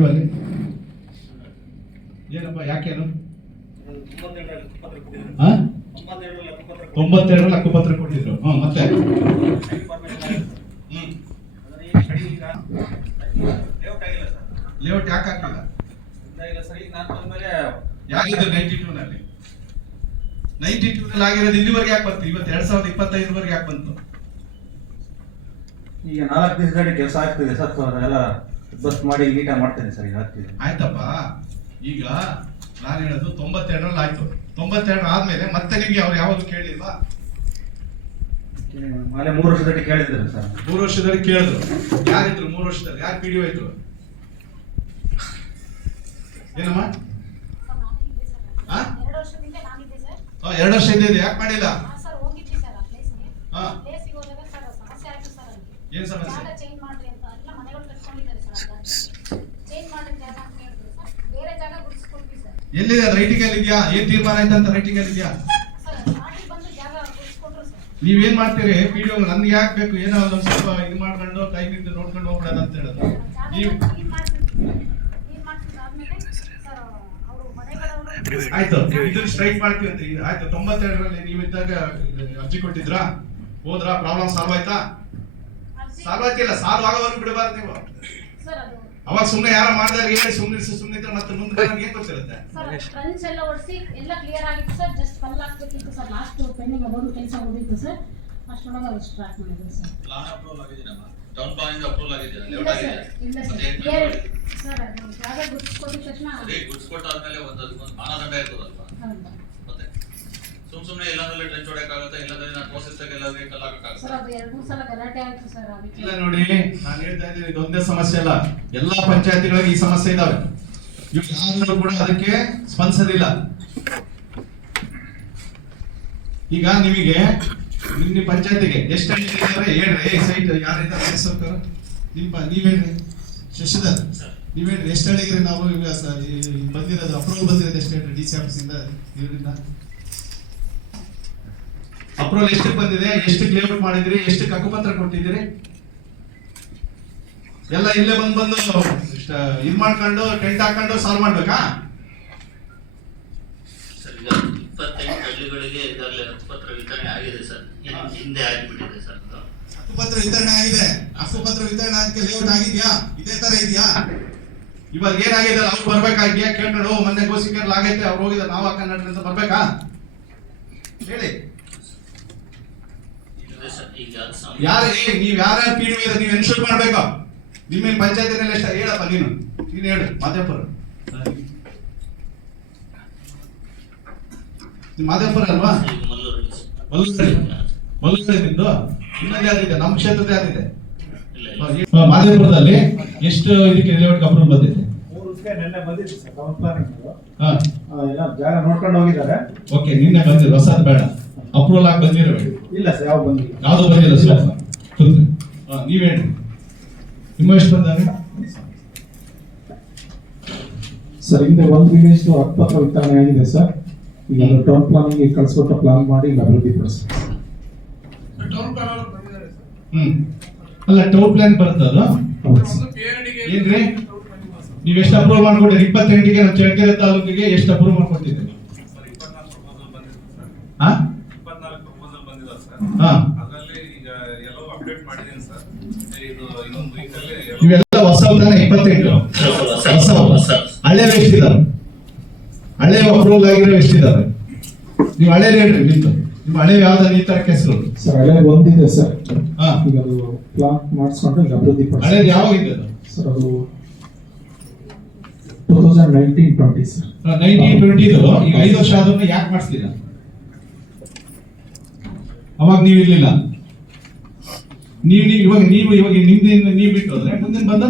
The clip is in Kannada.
ಅಲ್ಲಿ ಏನಪ್ಪ ಯಾಕೇನು ಹಾ? ತೊಂಬತ್ತೆರಡರಲ್ಲಿ ಹಕ್ಕುಪತ್ರ ಕೊಟ್ಟಿದ್ರು. ಹ್ಮ್ ಮತ್ತೆ? ಹ್ಮ್. ಲೇಔಟ್ ಯಾಕೆ ಹಾಕಿಲ್ಲ? ಯಾಕಿದೆ ನೈಂಟಿ ಟೂ ನಲ್ಲಿ? ನೈಂಟಿ ಟೂ ನಲ್ಲಿ ಆಗಿರೋದು ಇಲ್ಲಿವರೆಗೆ ಯಾಕೆ ಬಂತು? ಇವತ್ತು ಎರಡ್ ಸಾವಿರದ ಇಪ್ಪತ್ತೈದರವರೆಗೆ ಯಾಕೆ ಬಂತು? ಈಗ ನಾಲ್ಕು ದಿವಸದಲ್ಲಿ ಕೆಲಸ ಆಗ್ತಿದೆ ಸರ್ ಎಲ್ಲ ಅದೆಲ್ಲ ಬಸ್ ಮಾಡಿ ನೀಟಾಗಿ ಮಾಡ್ತೇನೆ ಸರ್ ಈಗ ಆಯ್ತಪ್ಪ. ಈಗ ನಾನು ಹೇಳೋದು ತೊಂಬತ್ತೆರಡರಲ್ಲಿ ಆಯ್ತು. ತೊಂಬತ್ತೆರಡು ಆದ್ಮೇಲೆ ಮತ್ತೆ ನಿಮಗೆ ಅವ್ರು ಯಾವಾಗ ಕೇಳಿಲ್ವಾ? ಮಾಲೆ ಮೂರು ವರ್ಷದಲ್ಲಿ ಕೇಳಿದ್ರು ಸರ್ ಮೂರು ವರ್ಷದಲ್ಲಿ ಕೇಳಿದ್ರು. ಯಾರಿದ್ರು ಮೂರು ವರ್ಷದಲ್ಲಿ? ಯಾರು ಪಿ ಡಿ ಇದ್ರು? ಏನಮ್ಮ? ಹಾಂ ನಾನೇ ಇದ್ದೆ ಸರ್. ಆ? ಎರಡು ವರ್ಷ ಇದೆ. ಯಾಕೆ ಮಾಡಿಲ್ಲ? ಹಾ, ಸರ್ ಹೋಗಿದ್ವಿ ಸರ್ ಆ ಪ್ಲೇಸ್ಗೆ ಹಾ. ಪ್ಲೇಸ್ಗೆ ಹೋದಾಗ ಸರ್ ಸಮಸ್ಯೆ ಆಯ್ತು ಸರ್ ಅಲ್ಲಿ. ಏನ್ ಸಮಸ್ಯೆ? ಎಲ್ಲಿದೆ ರೈಟಿಂಗ್ ಅಲ್ಲಿ ಇದೆಯಾ? ಏನ್ ತೀರ್ಮಾನ ಆಯ್ತು ಅಂತ ರೈಟಿಂಗ್ ಅಲ್ಲಿ ಇದೆಯಾ? ಸರ್ ಮಾಡಿ ಬಂದು ಜಾಗ ಗುಡಿಸ್ಕೊಟ್ರು ಸರ್. ನೀವೇನ್ ಮಾಡ್ತೀರಿ? ಪಿ ಡಿ ನನ್ಗೆ ಯಾಕೆ ಬೇಕು? ಏನೋ ಒಂದ್ ಸ್ವಲ್ಪ ಇದು ಮಾಡ್ಕೊಂಡು ಕೈ ಬಿದ್ದು ನೋಡ್ಕೊಂಡು ಹೋಗ್ಬಿಡೋದು ಅಂತ ಹೇಳೋದು. ನೀವು ಆಯ್ತು ಇದನ್ನ ಸ್ಟ್ರೈಕ್ ಮಾಡ್ತೀವಿ ಅಂತ ಆಯ್ತು ತೊಂಬತ್ತೆರಡರಲ್ಲಿ ನೀವಿದ್ದಾಗ ಅರ್ಜಿ ಕೊಟ್ಟಿದ್ರಾ? ಹೋದ್ರಾ? ಪ್ರಾಬ್ಲಮ್ ಸಾಲ್ವ್ ಆಯ್ತಾ? ಅರ್ಜಿ- ಸಾಲ್ವ್ ಆಗೋವರೆಗೂ ಬಿಡಬಾರ್ದು ನೀವು. ಸರ್ ಅದು ಅವಾಗ ಸುಮ್ನೆ ಯಾರೋ ಮಾಡಿದಾಗ ಹೇಳಿ ಸುಮ್ಮನೆ ಸುಮ್ಮನೆ ಇದ್ರೆ ಮತ್ತೆ ಮುಂದೆ ನಮ್ಗೆ ಏನ್ ಗೊತ್ತಿರುತ್ತೆ? ಸರ್ ಟ್ರಂಚ್ ಎಲ್ಲ ಒಡಿಸಿ ಎಲ್ಲ ಕ್ಲಿಯರ್ ಆಗಿತ್ತು ಸರ್ ಜಸ್ಟ್ ಕಲ್ಲು ಹಾಕ್ಬೇಕಿತ್ತು ಸರ್ ಲಾಸ್ಟ್ ಪೆಂಡಿಂಗ್ ಅದೊಂದು ಕೆಲಸ ಉಳಿದಿತ್ತು ಸರ್. ಅಷ್ಟೊಳಗೆ ಅವ್ರು ಸ್ಟಾರ್ಟ್ ಮಾಡಿದ್ರು ಸರ್. ಪ್ಲಾನ್ ಅಪ್ರೂವ್ ಆಗಿದೆಯಮ್ಮ ಟೌನ್ ಪ್ಲಾನಿಂದ ಅಪ್ರೂವಲ್ ಆಗಿದೆ ಇಲ್ಲ ಲೇಔಟ್ ಸರ್ ಆಗಿದೆ ಇಲ್ಲ ಸರ್? ಸರ್ ಅದು ಜಾಗ ಗುರುತಿಸ್ಕೊಟ್ಟಿದ ತಕ್ಷಣ ಅದೇ ಗುಡ್ಸ್ಕೊಟ್ಟಾದ್ಮೇಲೆ ಒಂದು ಅದಕ್ಕೊಂದು ಮಾನದಂಡ ಇರ್ತದಲ್ವಾ. ಮತ್ತೆ ಸುಮ್ ಸುಮ್ನೆ ಇಲ್ಲಾಂದ್ರೆ ಟ್ರೆಂಚ್ ಹೊಡೆಯಕ್ಕಾಗುತ್ತೆ ಇಲ್ಲಾಂದ್ರೆ ಸರ್ ಅದು ಎರಡು ಮೂರು ಸಲ ಗಲಾಟೆ ಆಯ್ತು ಸರ್ ಅದಕ್ಕೆ. ಇಲ್ಲ ನೋಡಿ ನಾನು ಹೇಳ್ತಾ ಇದ್ದೀನಿ ಇದೊಂದೇ ಸಮಸ್ಯೆ ಅಲ್ಲ. ಎಲ್ಲಾ ಪಂಚಾಯತಿಗಳಿಗೆ ಈ ಸಮಸ್ಯೆ ಇದಾವೆ. ಇವ್ರು ಯಾರು ಕೂಡ ಅದಕ್ಕೆ ಸ್ಪಂದಿಸಲಿಲ್ಲ ಈಗ ನಿಮಗೆ ನಿಮ್ಮ ಪಂಚಾಯತಿಗೆ ಎಷ್ಟು ಇದ್ದಾರೆ? ಹೇಳ್ರಿ ಸೈಟ್ ಯಾರಿದ್ದಾರೆ ಹೆಸರು ನಿಮ್ಮ ನೀವ್ ಹೇಳ್ರಿ ಶಶಿಧರ್ ನೀವ್ ಹೇಳ್ರಿ ಎಷ್ಟು ಹಳ್ಳಿಗೆ ನಾವು ಈಗ ಬಂದಿರೋದು ಅಪ್ರೂವಲ್ ಬಂದಿರೋದು ಎಷ್ಟು ಹೇಳ್ರಿ ಡಿ ಸಿ ಆಫೀಸ್ ಇಂದ ಇದರಿಂದ ಅಪ್ರೂವಲ್ ಎಷ್ಟು ಬಂದಿದೆ ಎಷ್ಟು ಲೇಔಟ್ ಮಾಡಿದ್ರಿ ಎಷ್ಟು ಹಕ್ಕುಪತ್ರ ಕೊಟ್ಟಿದ್ದೀರಿ? ಎಲ್ಲ ಇಲ್ಲೇ ಬಂದು ಬಂದು ಇದು ಮಾಡ್ಕೊಂಡು ಟೆಂಟ್ ಹಾಕೊಂಡು ಸಾಲ್ವ್ ಮಾಡ್ಬೇಕಾ? ಸರ್ ಈಗ ಇಪ್ಪತ್ತೈದು ಹಳ್ಳಿಗಳಿಗೆ ಈಗಾಗಲೇ ಹಕ್ಕುಪತ್ರ ವಿತರಣೆ ಆಗಿದೆ ಸರ್. ಹಿಂದೆ ಆಗಿಬಿಟ್ಟಿದೆ ಸರ್ ಹಕ್ಕುಪತ್ರ ವಿತರಣೆ ಆಗಿದೆ. ಹಕ್ಕುಪತ್ರ ವಿತರಣೆ ಆಗಕ್ಕೆ ಲೇಔಟ್ ಆಗಿದ್ಯಾ? ಇದೇ ತರ ಇದೆಯಾ? ಇವಾಗ ಏನಾಗಿದೆ? ಅವ್ರು ಬರ್ಬೇಕಾಗ್ಯಾ? ಕೇಳ್ಕೊಂಡು "ಓ, ಮೊನ್ನೆ ಗೋಸಿಕೆರ್ಲ್ ಆಗೈತೆ ಅವ್ರು ಹೋಗಿದ್ದಾರೆ ನಾವು ಹಾಕೊಂಡ್ ಅಂತ ಬರ್ಬೇಕಾ? ಹೇಳಿ. ಯಾರಿಗೆ ನೀವ್ ಯಾರ್ಯಾರು ಪಿ ಡಿ ನೀವ್ ಎನ್ಶೂರ್ ಮಾಡ್ಬೇಕು? ನಿಮ್ಮೇನ್ ಪಂಚಾಯತಿನಲ್ಲಿ ಎಷ್ಟ ಹೇಳಪ್ಪ ನೀನು. ನೀನು ಹೇಳು ಮಾದೇಪುರ. ಮಾದೇಪುರ ಅಲ್ವಾ? ಈಗ ಮಲ್ಲೂರಲ್ಲಿ ನಿಂದು? ಇನ್ನೊಂದು ಯಾವ್ದಿದೆ ನಮ್ಮ ಕ್ಷೇತ್ರದ ಯಾರಿದೆ? ಮಾದೇಪುರದಲ್ಲಿ ಎಷ್ಟು ಇದಕ್ಕೆ ಲೇಔಟ್ ಅಪ್ರೂವ್ ಬಂದಿದೆ? ಮೂರು ಬಂದಿದೆ ನೆನ್ನೆ ಬಂದಿತ್ತು ಸರ್ ಟೌನ್ ಪ್ಲಾನಿಂಗ್ ಹಾ. ಎಲ್ಲ ಜಾಗ ನೋಡ್ಕೊಂಡು ಹೋಗಿದ್ದಾರೆ. ಓಕೆ ನಿನ್ನೆ ಬಂದಿಲ್ಲ ಹೊಸದು ಬೇಡ. ಅಪ್ರೂವಲ್ ಆಗಿ ಬಂದಿರೋ ಇಲ್ಲ ಸರ್ ಯಾವ ಬಂದಿಲ್ಲ ಯಾವುದು ಬಂದಿಲ್ಲ ಸರ್. ತೊಂದರೆ ಹಾ ನೀವ್ ಹೇಳ್ರಿ. ನಿಮ್ಮ ಎಷ್ಟು ಬಂದಾಗ ಸರ್ ಹಿಂದೆ ಒಂದು ವಿಲೇಜ್ ಅಕ್ಕಪಕ್ಕ ವಿತರಣೆ ಆಗಿದೆ ಸರ್. ಈಗ ಅದು ಟೌನ್ ಪ್ಲಾನಿಂಗ್ ಕಳಿಸ್ಬಿಟ್ಟು ಪ್ಲಾನ್ ಮಾಡಿ ಈಗ ಅಭಿವೃದ್ಧಿ ಪಡಿಸ್ತೀವಿ. ಹ್ಮ್. ಅಲ್ಲ ಟೌನ್ ಪ್ಲಾನ್ ಬರುತ್ತೆ ಅದು? ಏನ್ರಿ? ನೀವ್ ಎಷ್ಟು ಅಪ್ರೂವ್ ಮಾಡ್ಕೊಟ್ಟಿರಿ ಇಪ್ಪತ್ತೆಂಟಿಗೆ ನಮ್ಮ ಚಳ್ಳಕೆರೆ ತಾಲೂಕಿಗೆ ಎಷ್ಟು ಅಪ್ರೂವ್ ಮಾಡ್ಕೊಟ್ಟಿದ್ದೀರಿ? ಹಾ ಇಪ್ಪತ್ನಾಲ್ಕು ಪ್ರಪೋಸಲ್ ಬಂದಿದೆ ಸರ್ ಹಾ ಅದರಲ್ಲಿ ಈಗ ಎಲ್ಲವೂ ಅಪ್ಡೇಟ್ ಮಾಡಿದ್ದೀನಿ ಸರ್ ಇದು ಇನ್ನೊಂದು ವೀಕಲ್ಲಿ ಇವೆಲ್ಲ ಹೊಸ ಇಪ್ಪತ್ತೆಂಟು. ಹೊಸ ಹಳೆ ಎಷ್ಟಿದಾವೆ ಹಳೆ ಅಪ್ರೂವಲ್ ಆಗಿರೋ ಎಷ್ಟಿದಾವೆ ನೀವು ಹಳೆ ಹೇಳ್ರಿ ನಿಮ್ದು ನಿಮ್ಮ ಹಳೆ ಯಾವ್ದು ಈ ತರ ಕೆಸರು ಸರ್ ಹಳೆ ಒಂದಿದೆ ಸರ್. ಈಗ ಅದು ಪ್ಲಾನ್ ಮಾಡಿಸ್ಕೊಂಡು ಈಗ ಅಭಿವೃದ್ಧಿ ಹಳೆ ಯಾವಾಗ ಇದೆ ಸರ್ ಅದು two thousand nineteen twenty sir. Nineteen ಟ್ವೆಂಟಿದು ಈಗ ಐದು ವರ್ಷ ಆದ್ರೂ ಯಾಕೆ ಮಾಡಿಸ್ಲಿಲ್ಲ ಅವಾಗ ನೀವು ಇರ್ಲಿಲ್ಲ. ನೀವು ಇವಾಗ ನೀವು ಇವಾಗ ನಿಮ್ದೇನು ನೀವು ಬಿಟ್ಟು ಹೋದ್ರೆ ಮುಂದಿನ ಬಂದ